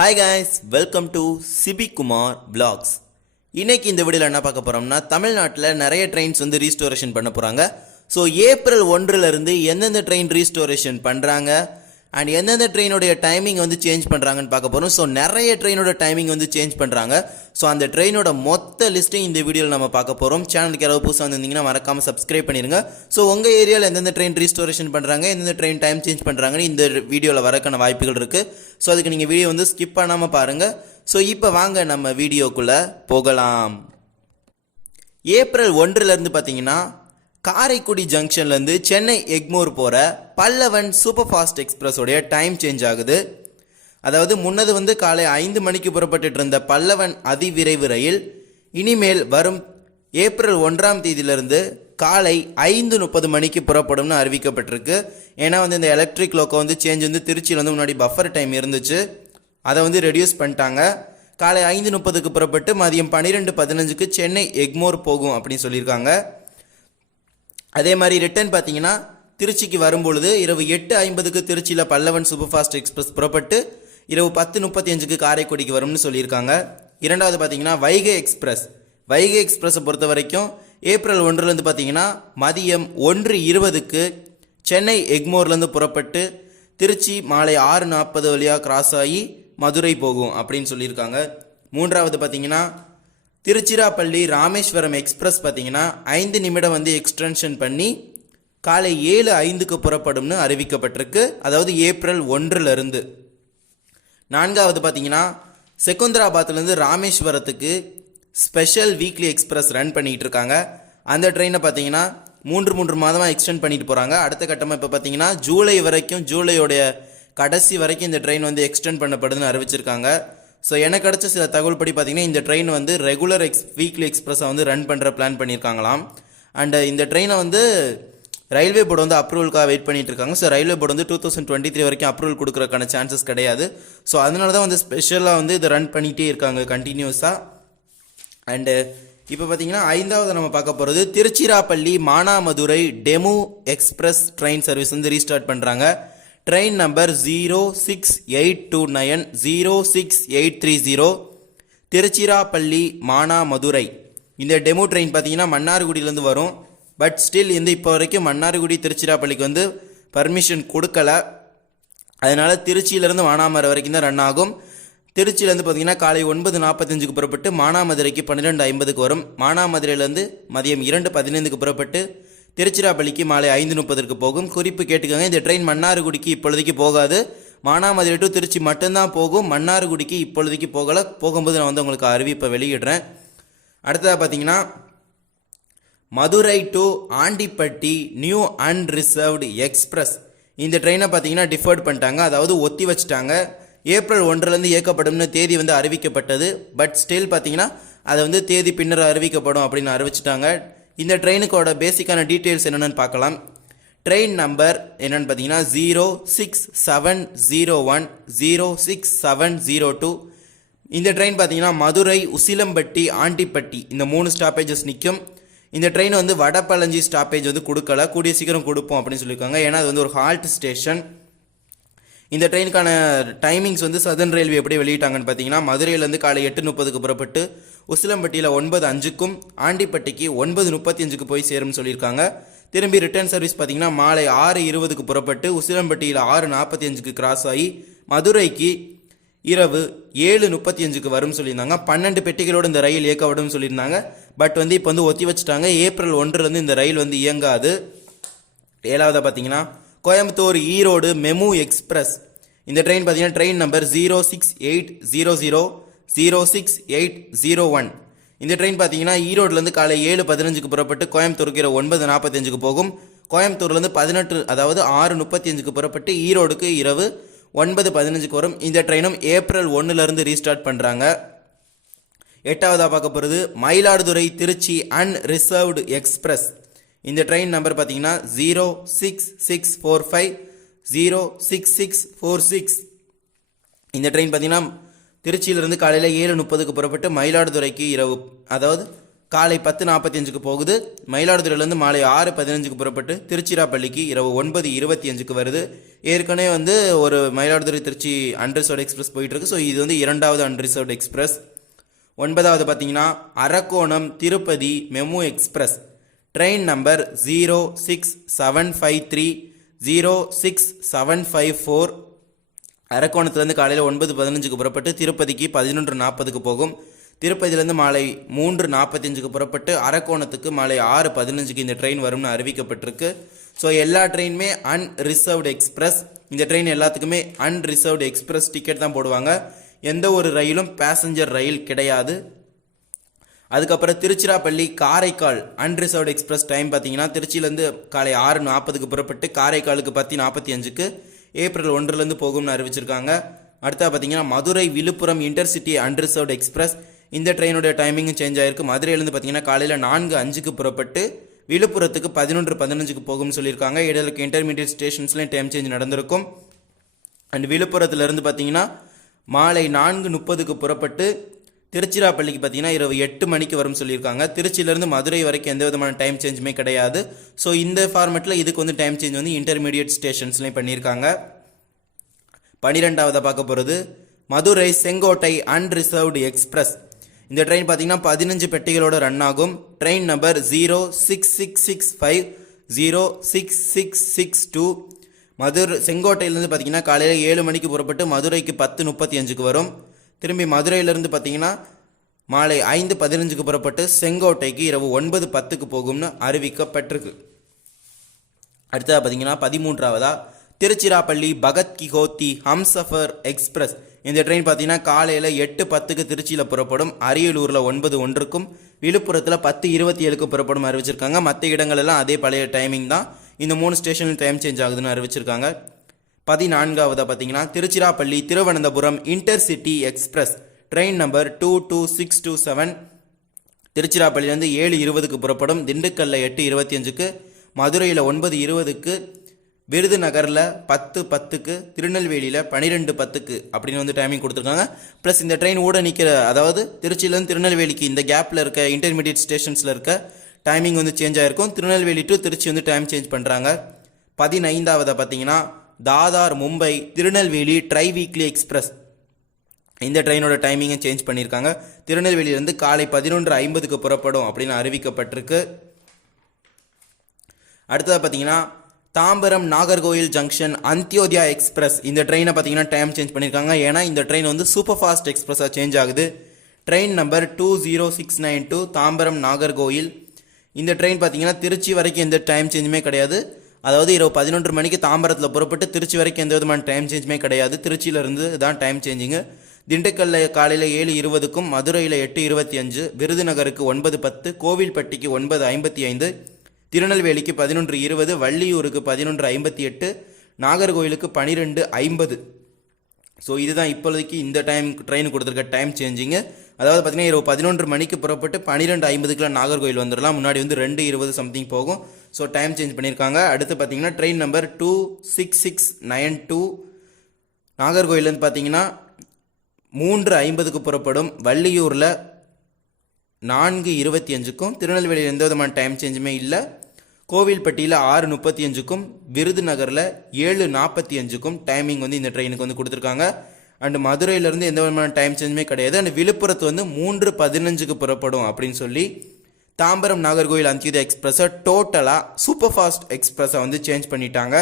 Hi guys, welcome to Sibi Kumar vlogs. இன்னைக்கு இந்த வீடியோவில் என்ன பார்க்க போகிறோம்னா தமிழ்நாட்டில் நிறைய ட்ரெயின்ஸ் வந்து ரீஸ்டோரேஷன் பண்ண போகிறாங்க. ஸோ ஏப்ரல் 1லேருந்து எந்தெந்த ட்ரெயின் ரீஸ்டோரேஷன் பண்ணுறாங்க அண்ட் எந்தெந்த ட்ரெயினோடைய டைமிங் வந்து சேஞ்ச் பண்ணுறாங்கன்னு பார்க்க போகிறோம். ஸோ நிறைய ட்ரெயினோட டைமிங் வந்து சேஞ்ச் பண்ணுறாங்க. ஸோ அந்த ட்ரெயினோட மொத்த லிஸ்ட்டையும் இந்த வீடியோவில் நம்ம பார்க்க போகிறோம். சேனலுக்கு யாராவது புதுசாக வந்திருந்தீங்கன்னா மறக்காமல் சப்ஸ்கிரைப் பண்ணிடுங்க. ஸோ உங்கள் ஏரியாவில் எந்தெந்த ட்ரெயின் ரீஸ்டோரேஷன் பண்ணுறாங்க, எந்தெந்த ட்ரெயின் டைம் சேஞ்ச் பண்ணுறாங்கன்னு இந்த வீடியோவில் வரக்கான வாய்ப்புகள் இருக்குது. ஸோ அதுக்கு நீங்கள் வீடியோ வந்து ஸ்கிப் பண்ணாமல் பாருங்கள். ஸோ இப்போ வாங்க நம்ம வீடியோக்குள்ளே போகலாம். ஏப்ரல் 1லேருந்து பார்த்தீங்கன்னா காரைக்குடி ஜங்ஷன்லேருந்து சென்னை எக்மோர் போகிற பல்லவன் சூப்பர் ஃபாஸ்ட் எக்ஸ்பிரஸோடைய டைம் சேஞ்ச் ஆகுது. அதாவது முன்னது வந்து காலை 5 மணிக்கு புறப்பட்டு இருந்த பல்லவன் அதிவிரைவு ரயில் இனிமேல் வரும் ஏப்ரல் 1ஆம் தேதியிலிருந்து காலை 5:30 மணிக்கு புறப்படும்னு அறிவிக்கப்பட்டிருக்கு. ஏன்னா வந்து இந்த எலக்ட்ரிக் லோக்கோ வந்து சேஞ்ச் வந்து திருச்சியில் வந்து முன்னாடி பஃபர் டைம் இருந்துச்சு, அதை வந்து ரெடியூஸ் பண்ணிட்டாங்க. காலை 5:30க்கு புறப்பட்டு மதியம் 12:15க்கு சென்னை எக்மோர் போகும் அப்படின்னு சொல்லியிருக்காங்க. அதே மாதிரி ரிட்டர்ன் பார்த்தீங்கன்னா திருச்சிக்கு வரும்பொழுது இரவு 8:50க்கு திருச்சியில் பல்லவன் சூப்பர் ஃபாஸ்ட் எக்ஸ்பிரஸ் புறப்பட்டு இரவு 10:35க்கு காரைக்குடிக்கு வரும்னு சொல்லியிருக்காங்க. இரண்டாவது பார்த்தீங்கன்னா வைகை எக்ஸ்பிரஸை பொறுத்த வரைக்கும் ஏப்ரல் 1லேருந்து பார்த்தீங்கன்னா மதியம் 1:20க்கு சென்னை எக்மோர்லேருந்து புறப்பட்டு திருச்சி மாலை 6:40 வழியாக கிராஸ் ஆகி மதுரை போகும் அப்படின்னு சொல்லியிருக்காங்க. மூன்றாவது பார்த்தீங்கன்னா திருச்சிராப்பள்ளி ராமேஸ்வரம் எக்ஸ்பிரஸ் பார்த்தீங்கன்னா 5 நிமிடம் வந்து எக்ஸ்டென்ஷன் பண்ணி காலை 7:05க்கு புறப்படும்னு அறிவிக்கப்பட்டிருக்கு. அதாவது ஏப்ரல் 1லேருந்து. நான்காவது பார்த்தீங்கன்னா செகுந்தராபாத்லேருந்து ராமேஸ்வரத்துக்கு ஸ்பெஷல் வீக்லி எக்ஸ்பிரஸ் ரன் பண்ணிகிட்டு இருக்காங்க. அந்த ட்ரெயினை பார்த்தீங்கன்னா 3 மாதமாக எக்ஸ்டெண்ட் பண்ணிட்டு போகிறாங்க. அடுத்த கட்டமாக இப்போ பார்த்தீங்கன்னா ஜூலையோடைய கடைசி வரைக்கும் இந்த ட்ரெயின் வந்து எக்ஸ்டெண்ட் பண்ணப்படுதுன்னு அறிவிச்சிருக்காங்க. ஸோ எனக்கு கிடைச்ச சில தகவல் படி பார்த்தீங்கன்னா இந்த ட்ரெயின் வந்து ரெகுலர் வீக்லி எக்ஸ்பிரஸை வந்து ரன் பண்ணுற பிளான் பண்ணியிருக்காங்களாம். அண்டு இந்த ட்ரெயினை வந்து ரயில்வே போர்டு வந்து அப்ரூவலுக்காக வெயிட் பண்ணிட்டு இருக்காங்க. ஸோ ரயில்வே போர்டு வந்து 2023 வரைக்கும் அப்ரூவல் கொடுக்குறதுக்கான சான்சஸ் கிடையாது. ஸோ அதனால தான் வந்து ஸ்பெஷலாக வந்து இதை ரன் பண்ணிகிட்டே இருக்காங்க கண்டினியூஸாக. அண்டு இப்போ பார்த்தீங்கன்னா 5வது நம்ம பார்க்க போகிறது Tiruchirappalli Manamadurai DEMU express train service வந்து ரீஸ்டார்ட் பண்ணுறாங்க. Train number 06829 06830 Tiruchirappalli Manamadurai. இந்த டெமோ ட்ரெயின் பார்த்தீங்கன்னா மன்னார்குடியிலேருந்து வரும். பட் ஸ்டில் இப்போ வரைக்கும் மன்னார்குடி திருச்சிராப்பள்ளிக்கு வந்து பர்மிஷன் கொடுக்கல. அதனால் திருச்சியிலேருந்து மானாமதுரை வரைக்கும் தான் ரன் ஆகும். திருச்சியிலேருந்து பார்த்தீங்கன்னா காலை 9:45க்கு புறப்பட்டு மானாமதுரைக்கு 12:50க்கு வரும். மானாமதுரையிலேருந்து மதியம் 2:15க்கு புறப்பட்டு திருச்சிராப்பள்ளிக்கு மாலை 5:30க்கு போகும். குறிப்பு கேட்டுக்கோங்க, இந்த ட்ரெயின் மன்னார்குடிக்கு இப்பொழுதைக்கு போகாது. மானாமதுரை டு திருச்சி மட்டும்தான் போகும். மன்னார்குடிக்கு இப்பொழுதைக்கு போகும்போது நான் வந்து உங்களுக்கு அறிவிப்பை வெளியிடுறேன். அடுத்ததாக பார்த்தீங்கன்னா Madurai to Andipatti new unreserved express. இந்த ட்ரெயினை பார்த்தீங்கன்னா டிஃபர்ட் பண்ணிட்டாங்க, அதாவது ஒத்தி வச்சுட்டாங்க. ஏப்ரல் 1லேருந்து இயக்கப்படும்னு தேதி வந்து அறிவிக்கப்பட்டது. பட் ஸ்டில் பார்த்தீங்கன்னா அதை வந்து தேதி பின்னர் அறிவிக்கப்படும் அப்படின்னு அறிவிச்சிட்டாங்க. இந்த ட்ரெயினுக்கோட பேசிக்கான டீட்டெயில்ஸ் என்னென்னு பார்க்கலாம். ட்ரெயின் நம்பர் என்னென்னு பார்த்தீங்கன்னா 06701 06702. இந்த ட்ரெயின் பார்த்தீங்கன்னா மதுரை, உசிலம்பட்டி, ஆண்டிப்பட்டி இந்த 3 ஸ்டாப்பேஜஸ் நிற்கும். இந்த ட்ரெயின் வந்து வடபழஞ்சி ஸ்டாப்பேஜ் வந்து கொடுக்கல, கூடிய சீக்கிரம் கொடுப்போம் அப்படின்னு சொல்லியிருக்காங்க. ஏன்னா அது வந்து ஒரு ஹால்ட் ஸ்டேஷன். இந்த ட்ரெயினுக்கான டைமிங்ஸ் வந்து சதர்ன் ரயில்வே எப்படி வெளியிட்டாங்கன்னு பார்த்தீங்கன்னா மதுரையிலேருந்து காலை 8:30க்கு புறப்பட்டு உசிலம்பட்டியில் 9:05க்கும் ஆண்டிப்பட்டிக்கு 9:35க்கு போய் சேரும்னு சொல்லியிருக்காங்க. திரும்பி ரிட்டர்ன் சர்வீஸ் பார்த்தீங்கன்னா மாலை 6:20க்கு புறப்பட்டு உசிலம்பட்டியில் 6:45க்கு கிராஸ் ஆகி மதுரைக்கு இரவு 7:35க்கு வரும்னு சொல்லியிருந்தாங்க. 12 பெட்டிகளோடு இந்த ரயில் இயக்கப்படும் சொல்லியிருந்தாங்க. பட் வந்து இப்போ வந்து ஒத்தி வச்சுட்டாங்க. ஏப்ரல் 1லேருந்து இந்த ரயில் வந்து இயங்காது. 7வது பார்த்தீங்கன்னா கோயம்புத்தூர் ஈரோடு மெமு எக்ஸ்பிரஸ். இந்த ட்ரெயின் பார்த்தீங்கன்னா ட்ரெயின் நம்பர் 06800 06801. இந்த ட்ரெயின் பார்த்தீங்கன்னா ஈரோடுலேருந்து காலை 7:15க்கு புறப்பட்டு கோயம்புத்தூருக்கு இரவு 9:45க்கு போகும். கோயம்புத்தூர்லேருந்து 6:35க்கு புறப்பட்டு ஈரோடுக்கு இரவு 9:15க்கு வரும். இந்த ட்ரெயினும் ஏப்ரல் 1லேருந்து ரீஸ்டார்ட் பண்ணுறாங்க. 8வதாக பார்க்க போகிறது மயிலாடுதுறை திருச்சி அன்ரிசர்வ்டு எக்ஸ்பிரஸ். இந்த ட்ரெயின் நம்பர் பார்த்தீங்கன்னா 06645 06646. இந்த ட்ரெயின் பார்த்தீங்கன்னா திருச்சியிலிருந்து காலையில் 7:30க்கு புறப்பட்டு மயிலாடுதுறைக்கு இரவு அதாவது காலை 10:45க்கு போகுது. மயிலாடுதுறையிலேருந்து மாலை 6:15க்கு புறப்பட்டு திருச்சிராப்பள்ளிக்கு இரவு 9:25க்கு வருது. ஏற்கனவே வந்து ஒரு மயிலாடுதுறை திருச்சி அன்ரிசர்வ்டு எக்ஸ்பிரஸ் போயிட்டு இருக்கு. ஸோ இது வந்து இரண்டாவது அன்ரிசர்வ்டு எக்ஸ்பிரஸ். 9வது பார்த்தீங்கன்னா Arakkonam Tirupati MEMU express train number 06753 06754 அரக்கோணத்துலேருந்து காலையில் 9:15 புறப்பட்டு திருப்பதிக்கு 11:40 போகும். திருப்பதியிலேருந்து மாலை 3:45 புறப்பட்டு அரக்கோணத்துக்கு மாலை 6:15 இந்த ட்ரெயின் வரும்னு அறிவிக்கப்பட்டிருக்கு. ஸோ எல்லா ட்ரெயினுமே அன்ரிசர்வ்டு எக்ஸ்பிரஸ். இந்த ட்ரெயின் எல்லாத்துக்குமே அன்ரிசர்வ்டு எக்ஸ்பிரஸ் டிக்கெட் தான் போடுவாங்க. எந்த ஒரு ரயிலும் பேசஞ்சர் ரயில் கிடையாது. அதுக்கப்புறம் Tiruchirappalli Karaikal unreserved express time பார்த்தீங்கன்னா திருச்சியிலேருந்து காலை 6:40 புறப்பட்டு காரைக்காலுக்கு 10:45 ஏப்ரல் 1 போகும்னு அறிவிச்சிருக்காங்க. அடுத்தா பார்த்தீங்கன்னா Madurai Villupuram intercity unreserved express. இந்த ட்ரெயினுடைய டைமிங்கும் சேஞ்ச் ஆயிருக்கு. மதுரையிலேருந்து பார்த்தீங்கன்னா காலையில் 4:05 புறப்பட்டு விழுப்புரத்துக்கு 11:15 போகும்னு சொல்லியிருக்காங்க. இடையில இன்டர்மீடியட் ஸ்டேஷன்ஸ்லேயும் டைம் சேஞ்ச் நடந்திருக்கும். அண்ட் விழுப்புரத்துலேருந்து பார்த்தீங்கன்னா மாலை 4:30 புறப்பட்டு திருச்சிராப்பள்ளிக்கு பார்த்தீங்கன்னா இரவு 8 மணிக்கு வரும் சொல்லியிருக்காங்க. திருச்சியிலேருந்து மதுரை வரைக்கும் எந்த விதமான டைம் சேஞ்சுமே கிடையாது. ஸோ இந்த ஃபார்மேட்டில் இதுக்கு வந்து டைம் சேஞ்ச் வந்து இன்டர்மீடியட் ஸ்டேஷன்ஸ்லேயும் பண்ணியிருக்காங்க. 12வது பார்க்க போகிறது மதுரை செங்கோட்டை அன்ரிசர்வ்டு எக்ஸ்பிரஸ். இந்த ட்ரெயின் பார்த்தீங்கன்னா 15 பெட்டிகளோட ரன் ஆகும். ட்ரெயின் நம்பர் 06665 06662 மதுரை செங்கோட்டையிலேருந்து பார்த்தீங்கன்னா காலையில் 7 மணிக்கு புறப்பட்டு மதுரைக்கு 10:35 வரும். திரும்பி மதுரையிலேருந்து பார்த்தீங்கன்னா மாலை 5:15 புறப்பட்டு செங்கோட்டைக்கு இரவு 9:10 போகும்னு அறிவிக்கப்பட்டிருக்கு. அடுத்ததாக பார்த்தீங்கன்னா 13வதா திருச்சிராப்பள்ளி பகத் கி கோத்தி ஹம்சஃபர் எக்ஸ்பிரஸ். இந்த ட்ரெயின் பார்த்தீங்கன்னா காலையில் 8:10 திருச்சியில் புறப்படும். அரியலூரில் 9:01 விழுப்புரத்தில் 10:27 புறப்படும் அறிவிச்சிருக்காங்க. மற்ற இடங்களெல்லாம் அதே பழைய டைமிங் தான். இந்த 3 ஸ்டேஷனில் டைம் சேஞ்ச் ஆகுதுன்னு அறிவிச்சிருக்காங்க. 14வதா பார்த்தீங்கன்னா Tiruchirappalli Thiruvananthapuram intercity express train number 22627 திருச்சிராப்பள்ளியிலேருந்து 7:20 புறப்படும். திண்டுக்கல்லில் 8:25 மதுரையில் 9:20 விருதுநகரில் 10:10 திருநெல்வேலியில் 12:10 அப்படின்னு வந்து டைமிங் கொடுத்துருக்காங்க. ப்ளஸ் இந்த ட்ரெயின் ஊட நிற்கிற அதாவது திருச்சியிலேருந்து திருநெல்வேலிக்கு இந்த கேப்பில் இருக்க இன்டர்மீடியட் ஸ்டேஷன்ஸில் இருக்க டைமிங் வந்து சேஞ்ச் ஆகிருக்கும். திருநெல்வேலி டு திருச்சி வந்து டைம் சேஞ்ச் பண்ணுறாங்க. 15வதா பார்த்தீங்கன்னா Dadar Mumbai Tirunelveli try weekly express. இந்த ட்ரெயினோட டைமிங்கை சேஞ்ச் பண்ணியிருக்காங்க. திருநெல்வேலியிலேருந்து காலை 11:50 புறப்படும் அப்படின்னு அறிவிக்கப்பட்டிருக்கு. அடுத்ததாக பார்த்தீங்கன்னா தாம்பரம் நாகர்கோயில் ஜங்ஷன் அந்தியோதயா எக்ஸ்பிரஸ். இந்த ட்ரெயினை பார்த்தீங்கன்னா டைம் சேஞ்ச் பண்ணியிருக்காங்க. ஏன்னா இந்த ட்ரெயின் வந்து சூப்பர் ஃபாஸ்ட் எக்ஸ்பிரஸாக சேஞ்ச் ஆகுது. Train number 20692 Tambaram Nagercoil. இந்த ட்ரெயின் பார்த்தீங்கன்னா திருச்சி வரைக்கும் எந்த டைம் சேஞ்சுமே கிடையாது. அதாவது இரவு 11 மணிக்கு தாம்பரத்தில் புறப்பட்டு திருச்சி வரைக்கும் எந்த விதமான டைம் சேஞ்சுமே கிடையாது. திருச்சியிலிருந்து தான் டைம் சேஞ்சிங்கு. திண்டுக்கல்லில் காலையில் 7:20 மதுரையில் 8:25 விருதுநகருக்கு 9:10 கோவில்பட்டிக்கு 9:55 திருநெல்வேலிக்கு 11:20 வள்ளியூருக்கு 11:58 நாகர்கோயிலுக்கு 12:50. ஸோ இதுதான் இப்போதைக்கு இந்த ட்ரெயின் கொடுத்துருக்க டைம் சேஞ்சிங்கு. அதாவது பார்த்தீங்கன்னா இரவு 11 மணிக்கு புறப்பட்டு 12:50 நாகர்கோயில் வந்துடலாம். முன்னாடி வந்து 2:20 சம்திங் போகும். ஸோ டைம் சேஞ்ச் பண்ணியிருக்காங்க. அடுத்து பார்த்தீங்கன்னா ட்ரெயின் நம்பர் 26692 நாகர்கோயிலேருந்து பார்த்தீங்கன்னா 3:50 புறப்படும். வள்ளியூரில் 4:25 திருநெல்வேலியில் எந்த விதமான டைம் சேஞ்சுமே இல்லை. கோவில்பட்டியில் 6:35 விருதுநகரில் 7:45 டைமிங் வந்து இந்த ட்ரெயினுக்கு வந்து கொடுத்துருக்காங்க. அண்ட் மதுரையிலேருந்து எந்த விதமான டைம் சேஞ்சுமே கிடையாது. அண்ட் விழுப்புரத்து வந்து 3:15 புறப்படும் அப்படின்னு சொல்லி தாம்பரம் நாகர்கோயில் அந்தியோதயா எக்ஸ்பிரஸை டோட்டலாக சூப்பர் ஃபாஸ்ட் எக்ஸ்பிரஸை வந்து சேஞ்ச் பண்ணிட்டாங்க.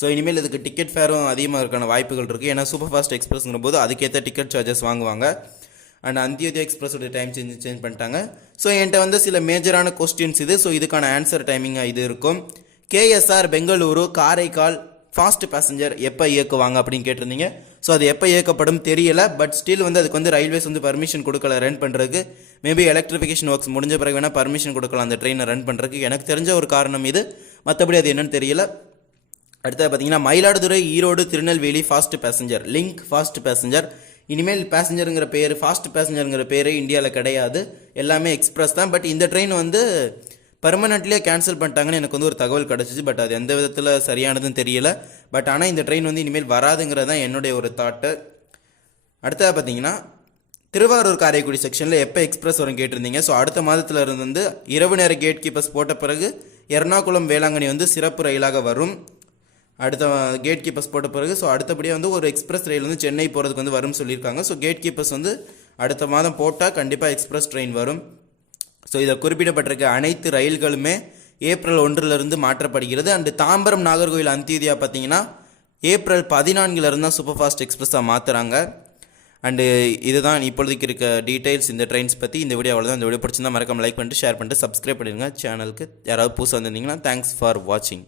ஸோ இனிமேல் இதுக்கு டிக்கெட் ஃபேரும் அதிகமாக இருக்கான வாய்ப்புகள் இருக்குது. ஏன்னா சூப்பர் ஃபாஸ்ட் எக்ஸ்பிரஸ்ங்கிற போது அதுக்கேற்ற டிக்கெட் சார்ஜஸ் வாங்குவாங்க. அண்ட் அந்தியோதயா எக்ஸ்பிரஸோட டைம் சேஞ்ச் பண்ணிட்டாங்க. ஸோ என்கிட்ட வந்து சில மேஜரான கொஸ்டின்ஸ் இது. ஸோ இதுக்கான ஆன்சர் டைமிங்காக இது இருக்கும். KSR Bengaluru Karaikal fast passenger எப்போ இயக்குவாங்க அப்படின்னு கேட்டிருந்தீங்க. ஸோ அது எப்போ இயக்கப்படும் தெரியல. பட் ஸ்டில் வந்து அதுக்கு வந்து ரயில்வேஸ் வந்து பர்மிஷன் கொடுக்கல ரன் பண்ணுறதுக்கு. மேபி எலக்ட்ரிஃபிகேஷன் ஒர்க்ஸ் முடிஞ்ச பிறகு வேணால் பர்மிஷன் கொடுக்கலாம் அந்த ட்ரெயினை ரன் பண்ணுறதுக்கு. எனக்கு தெரிஞ்ச ஒரு காரணம் இது. மற்றபடி அது என்னன்னு தெரியல. அடுத்தது பார்த்தீங்கன்னா Mayiladuthurai Erode Tirunelveli fast passenger link fast passenger. இனிமேல் பேசஞ்சருங்கிற பேர் ஃபாஸ்ட் பேசஞ்சருங்கிற பேர் இந்தியாவில் கிடையாது. எல்லாமே எக்ஸ்பிரஸ் தான். பட் இந்த ட்ரெயின் வந்து பர்மனெண்ட்லேயே கேன்சல் பண்ணிட்டாங்கன்னு எனக்கு வந்து ஒரு தகவல் கிடச்சிச்சு. பட் அது எந்த விதத்தில் சரியானதுன்னு தெரியல. பட் ஆனால் இந்த ட்ரெயின் வந்து இனிமேல் வராதுங்கிறது தான் என்னுடைய ஒரு தாட்டு. அடுத்தது பார்த்தீங்கன்னா திருவாரூர் காரைக்குடி செக்ஷனில் எப்போ எக்ஸ்பிரஸ் வரும் கேட்டிருந்தீங்க. ஸோ அடுத்த மாதத்தில் இருந்து வந்து இரவு நேர கேட் கீப்பர்ஸ் போட்ட பிறகு எர்ணாகுளம் வேளாங்கண்ணி வந்து சிறப்பு ரயிலாக வரும். அடுத்த கேட் கீப்பர்ஸ் போட்ட பிறகு ஸோ அடுத்தபடியாக வந்து ஒரு எக்ஸ்பிரஸ் ரயில் வந்து சென்னை போகிறதுக்கு வந்து வரும்னு சொல்லியிருக்காங்க. ஸோ கேட் கீப்பர்ஸ் வந்து அடுத்த மாதம் போட்டால் கண்டிப்பாக எக்ஸ்பிரஸ் ட்ரெயின் வரும். ஸோ இதில் குறிப்பிடப்பட்டிருக்க அனைத்து ரயில்களுமே ஏப்ரல் 1 மாற்றப்படுகிறது. அண்டு தாம்பரம் நாகர்கோவில் அந்தியோதயா பார்த்தீங்கன்னா ஏப்ரல் 14 தான் சூப்பர் ஃபாஸ்ட் எக்ஸ்பிரஸாக மாற்றுறாங்க. அண்டு இதுதான் இப்பொழுதுக்கு இருக்க டீட்டெயில்ஸ் இந்த ட்ரெயின்ஸ் பற்றி. இந்த வீடியோ அவ்வளோதான். இந்த வீடியோ பிடிச்சிருந்தா மறக்காம லைக் பண்ணிட்டு ஷேர் பண்ணிட்டு சப்ஸ்கிரைப் பண்ணிடுங்க சேனலுக்கு. யாராவது புதுசாக வந்திருந்தீங்கன்னா தேங்க்ஸ் ஃபார் வாட்சிங்.